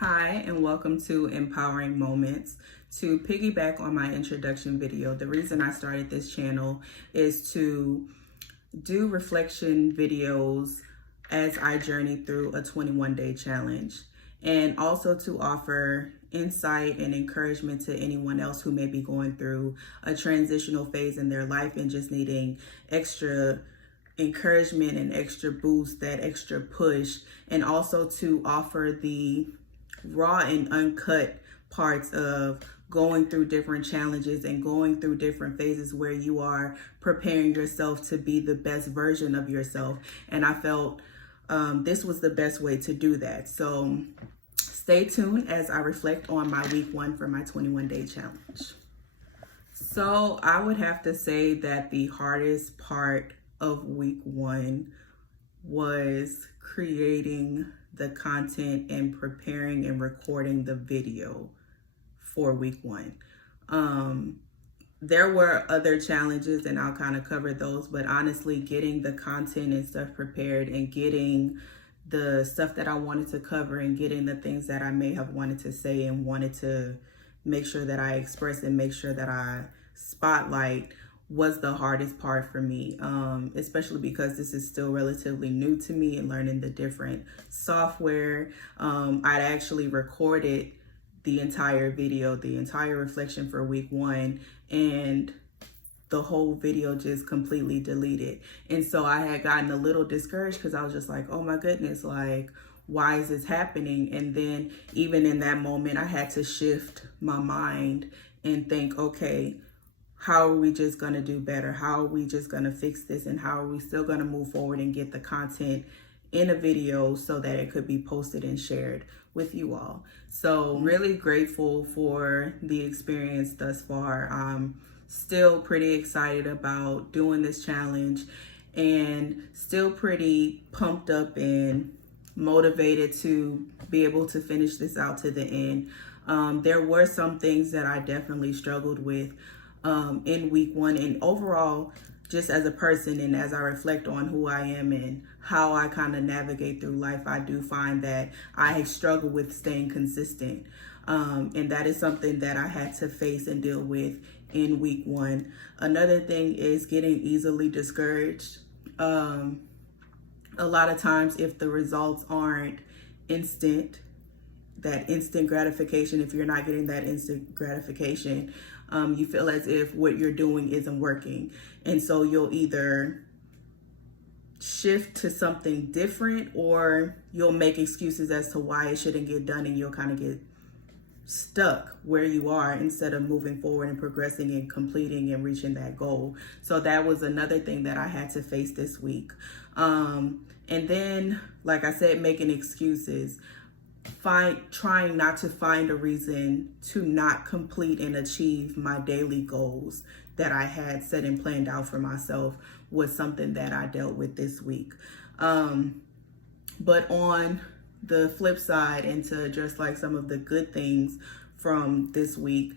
Hi, and welcome to Empowering Moments. To piggyback on my introduction video, the reason I started this channel is to do reflection videos as I journey through a 21-day challenge, and also to offer insight and encouragement to anyone else who may be going through a transitional phase in their life and just needing extra encouragement and extra boost, that extra push, and also to offer the raw and uncut parts of going through different challenges and going through different phases where you are preparing yourself to be the best version of yourself. And I felt this was the best way to do that. So stay tuned as I reflect on my week 1 for my 21-day challenge. So I would have to say that the hardest part of week 1 was creating the content and preparing and recording the video for week 1. There were other challenges and I'll kind of cover those, but honestly, getting the content and stuff prepared and getting the stuff that I wanted to cover and getting the things that I may have wanted to say and wanted to make sure that I express and make sure that I spotlight was the hardest part for me, especially because this is still relatively new to me and learning the different software. I'd actually recorded the entire video, the entire reflection for week 1, and the whole video just completely deleted. And so I had gotten a little discouraged because I was just like, oh my goodness, like, why is this happening? And then even in that moment, I had to shift my mind and think, okay, how are we just going to do better? How are we just going to fix this? And how are we still going to move forward and get the content in a video so that it could be posted and shared with you all? So really grateful for the experience thus far. I'm still pretty excited about doing this challenge and still pretty pumped up and motivated to be able to finish this out to the end. There were some things that I definitely struggled with in week 1, and overall, just as a person and as I reflect on who I am and how I kind of navigate through life, I do find that I struggle with staying consistent. And that is something that I had to face and deal with in week 1. Another thing is getting easily discouraged. A lot of times, if the results aren't instant, that instant gratification, if you're not getting that instant gratification, you feel as if what you're doing isn't working. And so you'll either shift to something different or you'll make excuses as to why it shouldn't get done, and you'll kind of get stuck where you are instead of moving forward and progressing and completing and reaching that goal. So that was another thing that I had to face this week. And then, like I said, making excuses. Trying not to find a reason to not complete and achieve my daily goals that I had set and planned out for myself was something that I dealt with this week. But on the flip side, and to address like some of the good things from this week,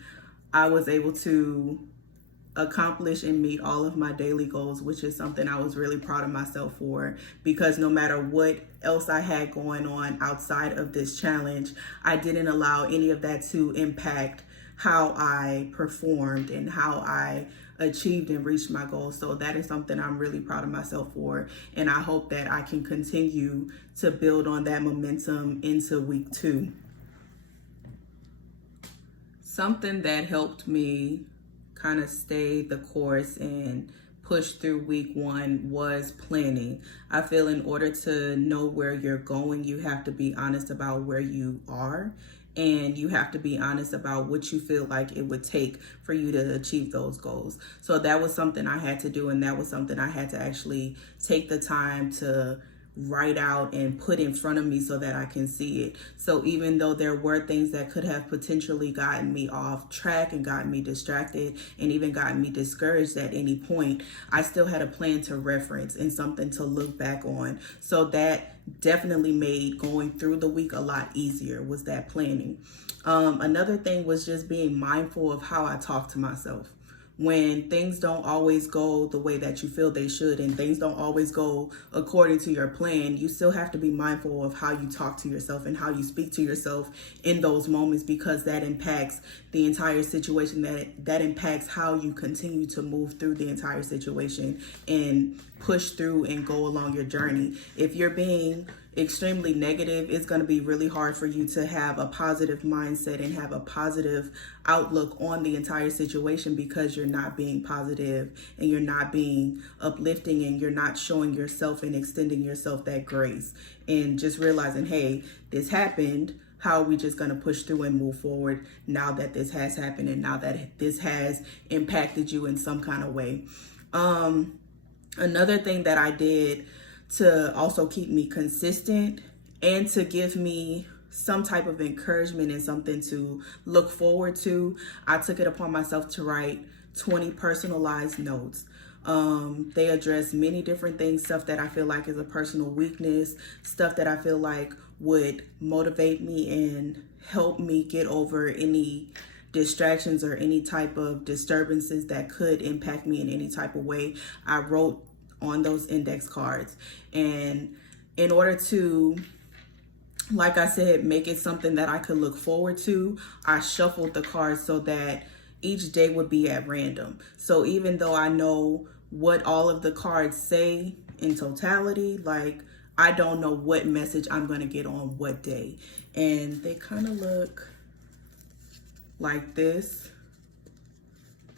I was able to accomplish and meet all of my daily goals, which is something I was really proud of myself for, because no matter what else I had going on outside of this challenge, I didn't allow any of that to impact how I performed and how I achieved and reached my goals. So that is something I'm really proud of myself for, and I hope that I can continue to build on that momentum into week 2. Something that helped me kind of stay the course and push through week 1 was planning. I feel in order to know where you're going, you have to be honest about where you are, and you have to be honest about what you feel like it would take for you to achieve those goals. So that was something I had to do, and that was something I had to actually take the time to write out and put in front of me so that I can see it. So even though there were things that could have potentially gotten me off track and gotten me distracted and even gotten me discouraged at any point, I still had a plan to reference and something to look back on. So that definitely made going through the week a lot easier, was that planning. Another thing was just being mindful of how I talk to myself. when things don't always go the way that you feel they should and things don't always go according to your plan, you still have to be mindful of how you talk to yourself and how you speak to yourself in those moments, because that impacts the entire situation, that impacts how you continue to move through the entire situation and push through and go along your journey. If you're being extremely negative, it's going to be really hard for you to have a positive mindset and have a positive outlook on the entire situation, because you're not being positive and you're not being uplifting and you're not showing yourself and extending yourself that grace and just realizing, hey, this happened. How are we just going to push through and move forward now that this has happened and now that this has impacted you in some kind of way? Another thing that I did to also keep me consistent and to give me some type of encouragement and something to look forward to, I took it upon myself to write 20 personalized notes. They address many different things, stuff that I feel like is a personal weakness, stuff that I feel like would motivate me and help me get over any distractions or any type of disturbances that could impact me in any type of way. I wrote on those index cards, and in order to, like I said, make it something that I could look forward to, I shuffled the cards so that each day would be at random. So even though I know what all of the cards say in totality, like, I don't know what message I'm going to get on what day. And they kind of look like this.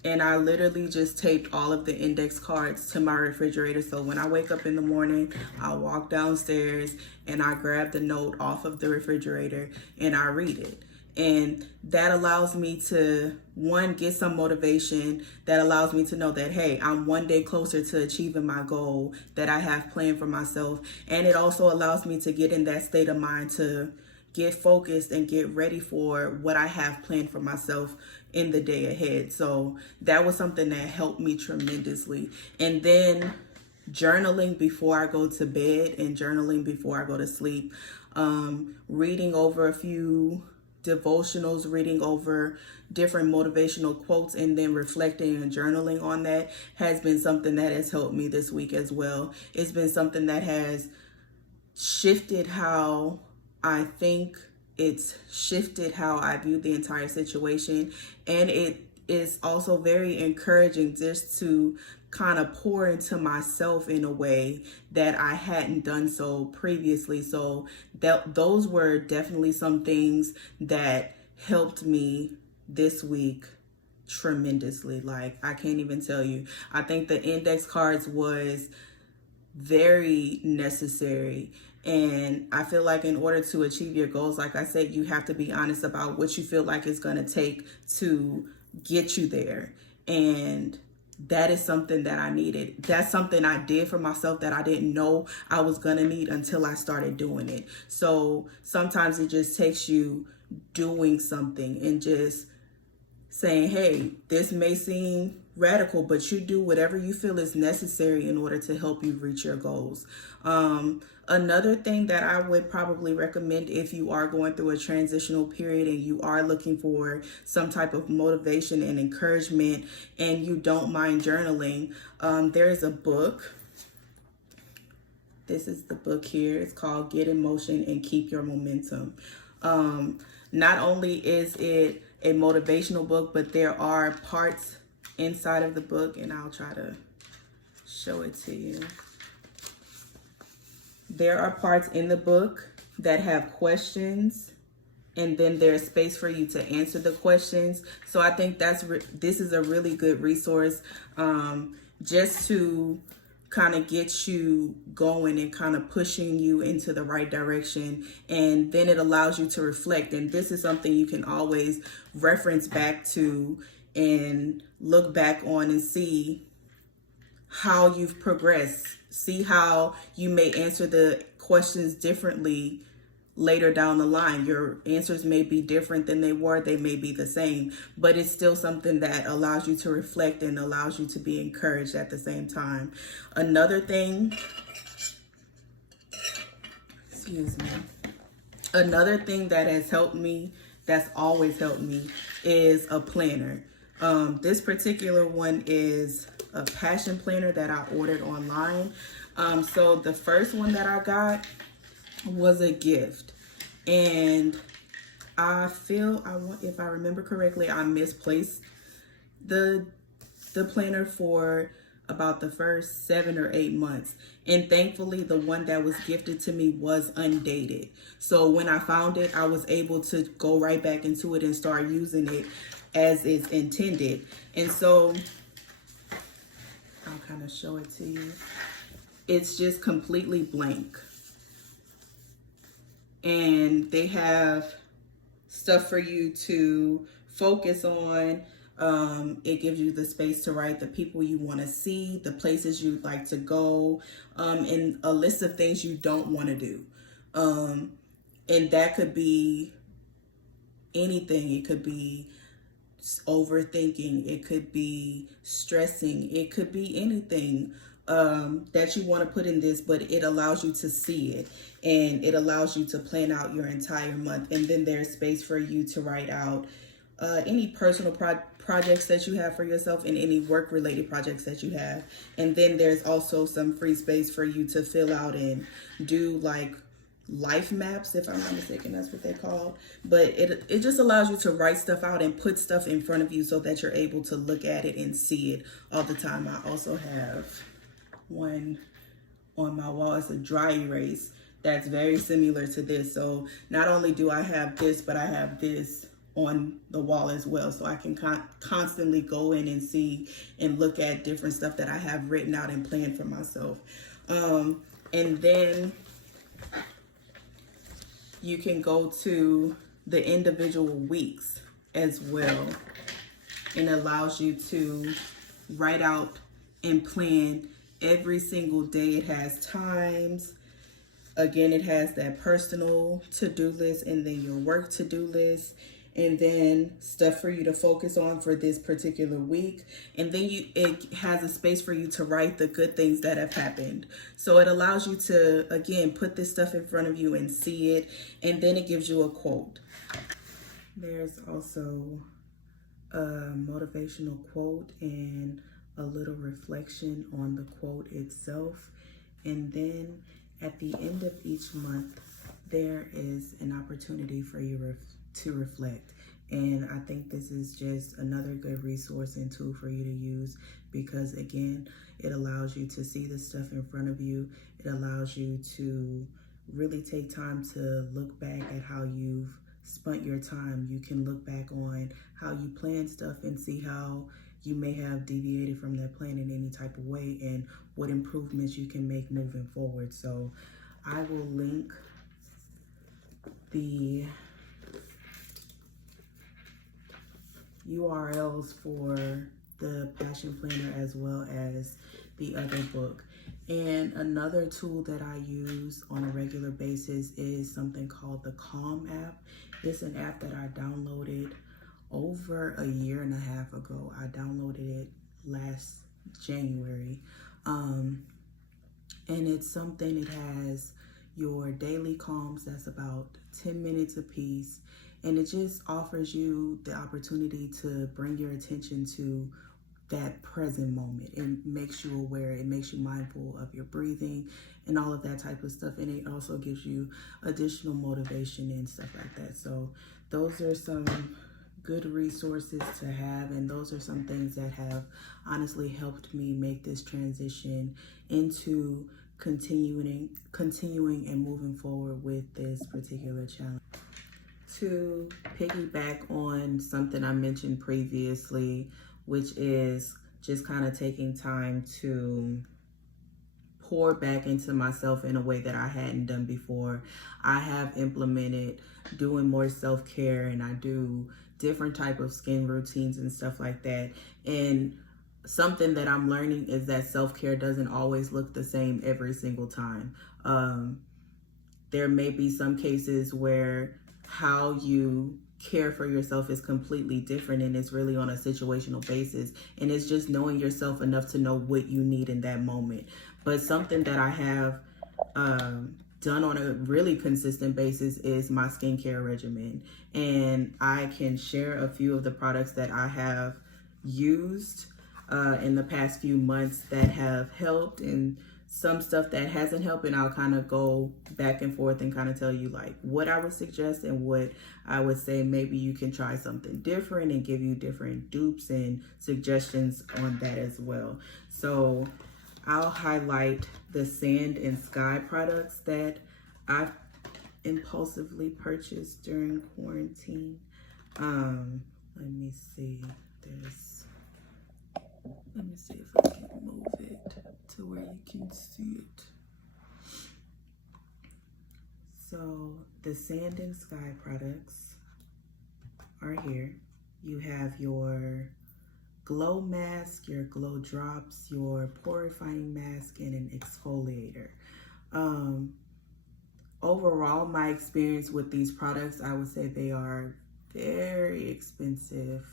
And I literally just taped all of the index cards to my refrigerator. So when I wake up in the morning, I walk downstairs and I grab the note off of the refrigerator and I read it. And that allows me to, one, get some motivation. That allows me to know that, hey, I'm one day closer to achieving my goal that I have planned for myself. And it also allows me to get in that state of mind to get focused and get ready for what I have planned for myself in the day ahead. So that was something that helped me tremendously. And then journaling before I go to bed and journaling before I go to sleep, reading over a few devotionals, reading over different motivational quotes, and then reflecting and journaling on that has been something that has helped me this week as well. It's been something that has shifted how I think, it's shifted how I view the entire situation, and it is also very encouraging just to kind of pour into myself in a way that I hadn't done so previously. So those were definitely some things that helped me this week tremendously. Like, I can't even tell you. I think the index cards was very necessary. And I feel like in order to achieve your goals, like I said, you have to be honest about what you feel like it's going to take to get you there. And that is something that I needed. That's something I did for myself that I didn't know I was going to need until I started doing it. So sometimes it just takes you doing something and just saying, hey, this may seem radical, but you do whatever you feel is necessary in order to help you reach your goals. Another thing that I would probably recommend if you are going through a transitional period and you are looking for some type of motivation and encouragement and you don't mind journaling, there is a book. This is the book here. It's called Get in Motion and Keep Your Momentum. Not only is it a motivational book, but there are parts inside of the book, and I'll try to show it to you. There are parts in the book that have questions, and then there's space for you to answer the questions. So I think this is a really good resource, just to kind of get you going and kind of pushing you into the right direction. And then it allows you to reflect. And this is something you can always reference back to and look back on and see how you've progressed. See how you may answer the questions differently later down the line. Your answers may be different than they were. They may be the same, but it's still something that allows you to reflect and allows you to be encouraged at the same time. Another thing, another thing that has helped me, that's always helped me, is a planner. This particular one is a passion planner that I ordered online. So the first one that I got was a gift, and I feel if I remember correctly, I misplaced the planner for about the first 7 or 8 months, and thankfully the one that was gifted to me was undated. So when I found it, I was able to go right back into it and start using it as it's intended. And so I'll kind of show it to you. It's just completely blank, and they have stuff for you to focus on. It gives you the space to write the people you want to see, the places you'd like to go, and a list of things you don't want to do. And that could be anything. It could be overthinking, it could be stressing, it could be anything that you want to put in this, but it allows you to see it, and it allows you to plan out your entire month. And then there's space for you to write out any personal projects that you have for yourself and any work related projects that you have. And then there's also some free space for you to fill out and do like life maps, if I'm not mistaken, that's what they're called. But it just allows you to write stuff out and put stuff in front of you so that you're able to look at it and see it all the time. I also have one on my wall. It's a dry erase that's very similar to this. So not only do I have this, but I have this on the wall as well, so I can constantly go in and see and look at different stuff that I have written out and planned for myself. And then you can go to the individual weeks as well, and allows you to write out and plan every single day. It has times. Again, it has that personal to-do list, and then your work to-do list, and then stuff for you to focus on for this particular week. And then it has a space for you to write the good things that have happened. So it allows you to, again, put this stuff in front of you and see it. And then it gives you a quote. There's also a motivational quote and a little reflection on the quote itself. And then at the end of each month, there is an opportunity for you to reflect. And I think this is just another good resource and tool for you to use, because again, it allows you to see the stuff in front of you. It allows you to really take time to look back at how you've spent your time. You can look back on how you plan stuff and see how you may have deviated from that plan in any type of way, and what improvements you can make moving forward. So I will link the URLs for the Passion Planner as well as the other book. And another tool that I use on a regular basis is something called the Calm app. It's an app that I downloaded over a year and a half ago. I downloaded it last January. And it's something, it has your daily calms, that's about 10 minutes a piece. And it just offers you the opportunity to bring your attention to that present moment. It makes you aware, it makes you mindful of your breathing and all of that type of stuff. And it also gives you additional motivation and stuff like that. So those are some good resources to have, and those are some things that have honestly helped me make this transition into continuing and moving forward with this particular challenge. To piggyback on something I mentioned previously, which is just kind of taking time to pour back into myself in a way that I hadn't done before. I have implemented doing more self-care, and I do different type of skin routines and stuff like that. And something that I'm learning is that self-care doesn't always look the same every single time. There may be some cases where how you care for yourself is completely different, and it's really on a situational basis, and it's just knowing yourself enough to know what you need in that moment. But something that I have done on a really consistent basis is my skincare regimen, and I can share a few of the products that I have used in the past few months that have helped, and some stuff that hasn't helped, and I'll kind of go back and forth and kind of tell you like what I would suggest and what I would say maybe you can try something different, and give you different dupes and suggestions on that as well. So I'll highlight the sand and sky products that I've impulsively purchased during quarantine. Let me see. Let me see if I can move it to where you can see it. So the sand and sky products are here. You have your glow mask, your glow drops, your purifying mask, and an exfoliator. Overall, my experience with these products, I would say they are very expensive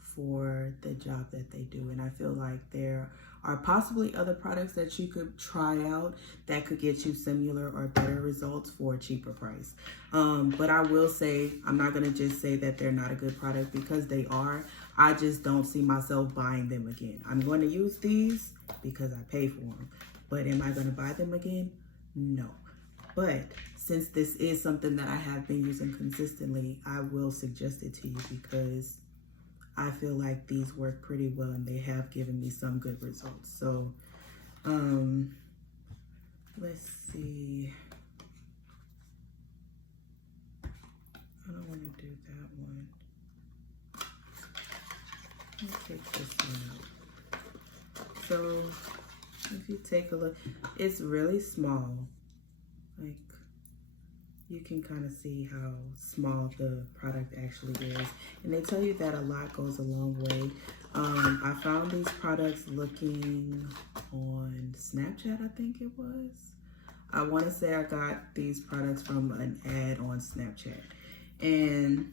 for the job that they do. And I feel like there are possibly other products that you could try out that could get you similar or better results for a cheaper price. But I will say, I'm not gonna just say that they're not a good product, because they are. I just don't see myself buying them again. I'm going to use these because I pay for them. But am I gonna buy them again? No. But since this is something that I have been using consistently, I will suggest it to you because I feel like these work pretty well and they have given me some good results. So, let's see. I don't want to do that one. Let me take this one out. So, if you take a look, it's really small. Like, you can kind of see how small the product actually is. And they tell you that a lot goes a long way. I found these products looking on Snapchat, I think it was. I want to say I got these products from an ad on Snapchat. And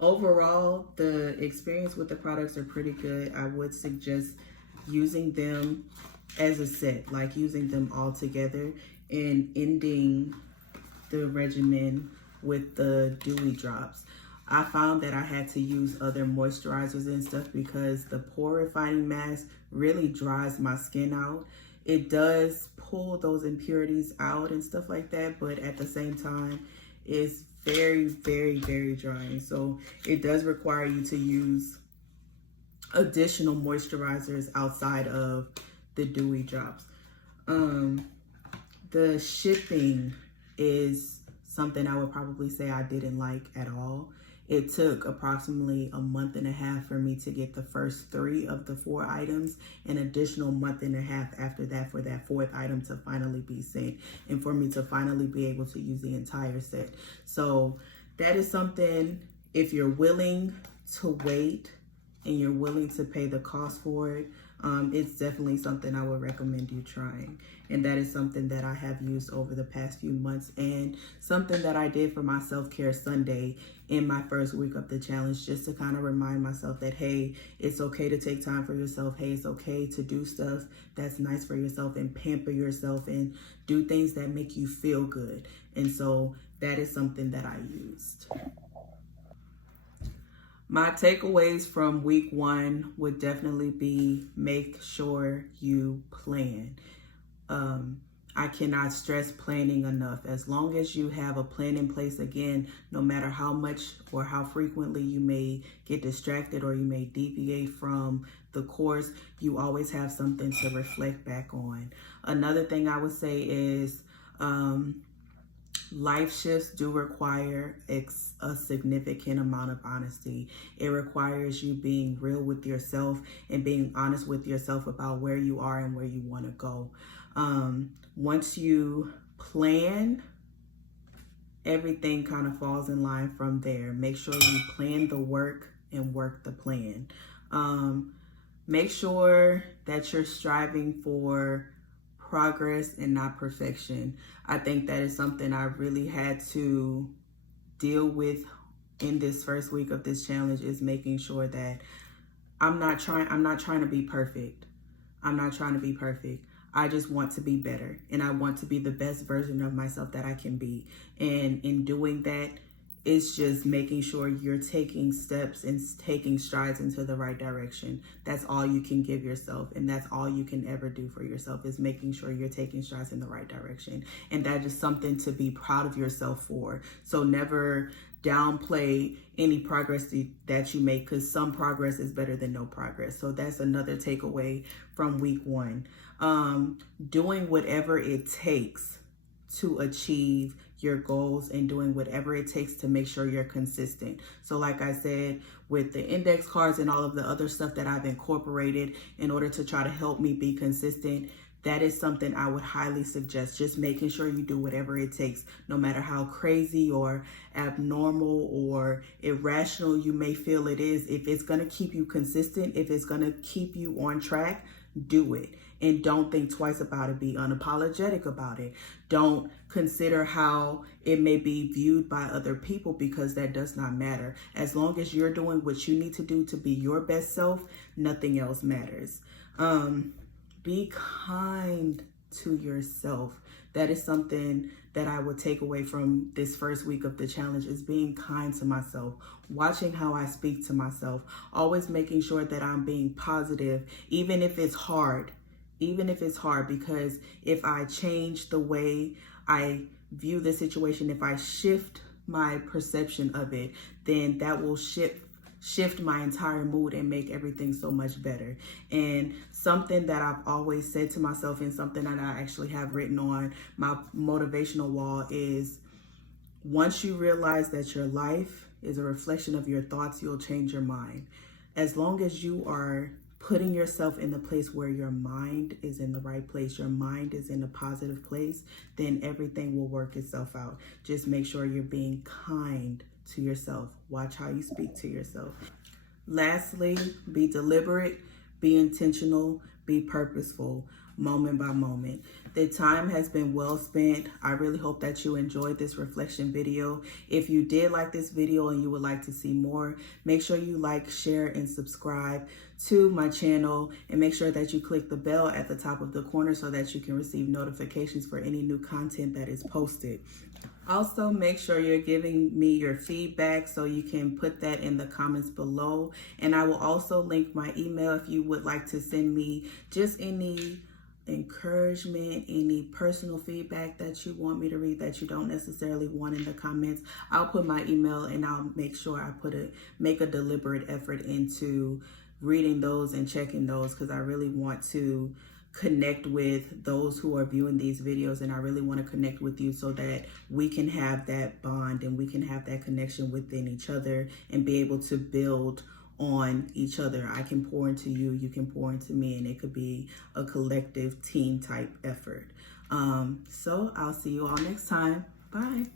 overall, the experience with the products are pretty good. I would suggest using them as a set, like using them all together and ending the regimen with the dewy drops. I found that I had to use other moisturizers and stuff because the purifying mask really dries my skin out. It does pull those impurities out and stuff like that, but at the same time, it's very, very, very drying. So it does require you to use additional moisturizers outside of the dewy drops. The shipping is something I would probably say I didn't like at all. It took approximately a month and a half for me to get the first 3 of the 4 items, an additional month and a half after that for that 4th item to finally be sent, and for me to finally be able to use the entire set. So that is something, if you're willing to wait and you're willing to pay the cost for it, it's definitely something I would recommend you trying. And that is something that I have used over the past few months, and something that I did for my self-care Sunday in my first week of the challenge, just to kind of remind myself that, hey, it's okay to take time for yourself. Hey, it's okay to do stuff that's nice for yourself and pamper yourself and do things that make you feel good. And so that is something that I used. My takeaways from week 1 would definitely be make sure you plan. I cannot stress planning enough. As long as you have a plan in place, again, no matter how much or how frequently you may get distracted or you may deviate from the course, you always have something to reflect back on. Another thing I would say is life shifts do require a significant amount of honesty. It requires you being real with yourself and being honest with yourself about where you are and where you want to go. Once you plan, everything kind of falls in line from there. Make sure you plan the work and work the plan. Make sure that you're striving for progress and not perfection. I think that is something I really had to deal with in this first week of this challenge, is making sure that I'm not trying to be perfect. I'm not trying to be perfect. I just want to be better, and I want to be the best version of myself that I can be. And in doing that, It's just making sure you're taking steps and taking strides into the right direction. That's all you can give yourself, and that's all you can ever do for yourself, is making sure you're taking strides in the right direction. And that is something to be proud of yourself for. So never downplay any progress that you make, because some progress is better than no progress. So that's another takeaway from week 1. Doing whatever it takes to achieve your goals, and doing whatever it takes to make sure you're consistent. So like I said, with the index cards and all of the other stuff that I've incorporated in order to try to help me be consistent, that is something I would highly suggest. Just making sure you do whatever it takes, no matter how crazy or abnormal or irrational you may feel it is. If it's going to keep you consistent, if it's going to keep you on track, do it. And don't think twice about it. Be unapologetic about it. Don't consider how it may be viewed by other people, because that does not matter. As long as you're doing what you need to do to be your best self, nothing else matters. Be kind to yourself. That is something that I would take away from this first week of the challenge, is being kind to myself, watching how I speak to myself, always making sure that I'm being positive, even if it's hard. Because if I change the way I view the situation, if I shift my perception of it, then that will shift my entire mood and make everything so much better. And something that I've always said to myself, and something that I actually have written on my motivational wall, is once you realize that your life is a reflection of your thoughts, you'll change your mind. As long as you are putting yourself in the place where your mind is in the right place, your mind is in a positive place, then everything will work itself out. Just make sure you're being kind to yourself. Watch how you speak to yourself. Lastly, be deliberate, be intentional, be purposeful, moment by moment. The time has been well spent. I really hope that you enjoyed this reflection video. If you did like this video and you would like to see more, make sure you like, share, and subscribe to my channel, and make sure that you click the bell at the top of the corner so that you can receive notifications for any new content that is posted. Also, make sure you're giving me your feedback, so you can put that in the comments below. And I will also link my email if you would like to send me just any encouragement, any personal feedback that you want me to read that you don't necessarily want in the comments. I'll put my email, and I'll make sure I make a deliberate effort into reading those and checking those, because I really want to connect with those who are viewing these videos, and I really want to connect with you so that we can have that bond and we can have that connection within each other and be able to build on each other. I can pour into you, you can pour into me, and it could be a collective team type effort. So I'll see you all next time. Bye.